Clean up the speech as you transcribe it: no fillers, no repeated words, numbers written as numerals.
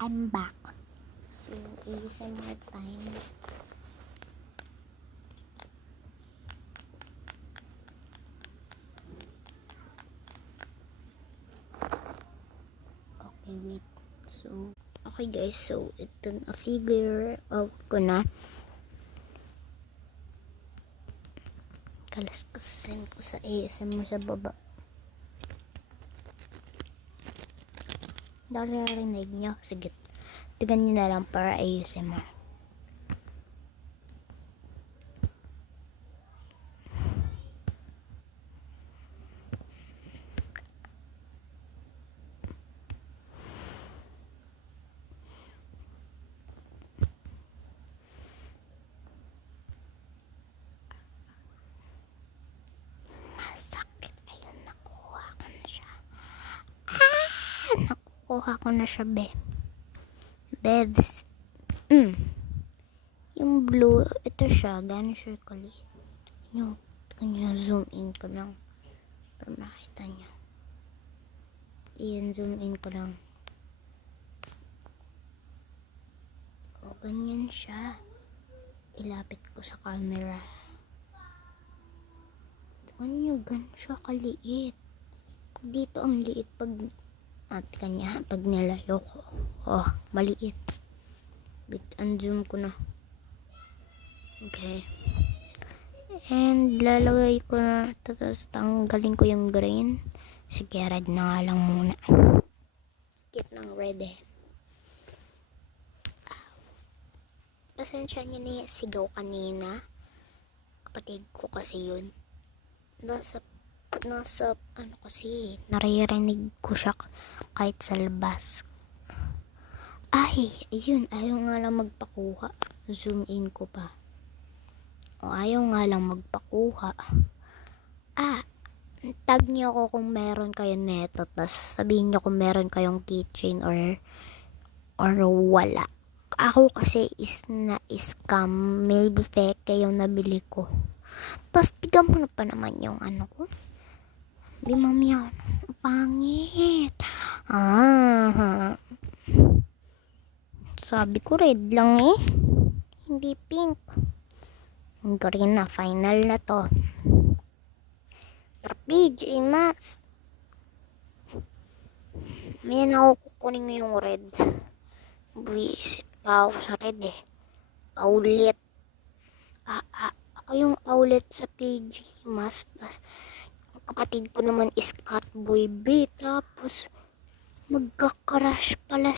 I'm back. So, ASMR time. Okay, wait. So, okay guys. So, ito na figure out ko na. Kalaskasin ko sa ASMR sa baba. Naririnig nyo? Sige. Tigan nyo na lang para ASMR. Masakit. Ayun, nakuha ko na siya. Nakuha ko na siya, be. Beds. Yung blue, ito siya. Gano'n siya kaliit. Kanya zoom in ko lang. Para makita nyo. Iyan, zoom in ko lang. O, ganyan siya. Ilapit ko sa camera. Ganyan siya kaliit. Dito ang liit pag kanya, pag nilayo ko. Oh, maliit. Unzoom ko na. Okay. And lalagay ko na. Tapos tanggalin ko yung green. Sige, red na nga lang muna. Kit ng red eh. Pasensya niyo na sigaw kanina. Kapatid ko kasi yun. Nasa ano kasi, naririnig ko siya kahit sa labas. Ay, ayun, ayaw nga lang magpakuha. Zoom in ko pa. O, ayaw nga lang magpakuha. Tag niyo ako kung meron kayo neto, tas sabihin niyo kung meron kayong keychain or wala. Ako kasi is na-scam, maybe fake yung nabili ko. Tas tiga mo na pa naman yung ano ko. Di mamaya, pangit. Sabi ko red lang eh. Hindi pink. Green na, final na to. PJ Masks. May ako kukunin yung red. Buisit ka ako sa red eh. Paulit. Ako yung paulit sa PJ Masks. Kapatid ko naman is Catboy B. Tapos magkakrush pala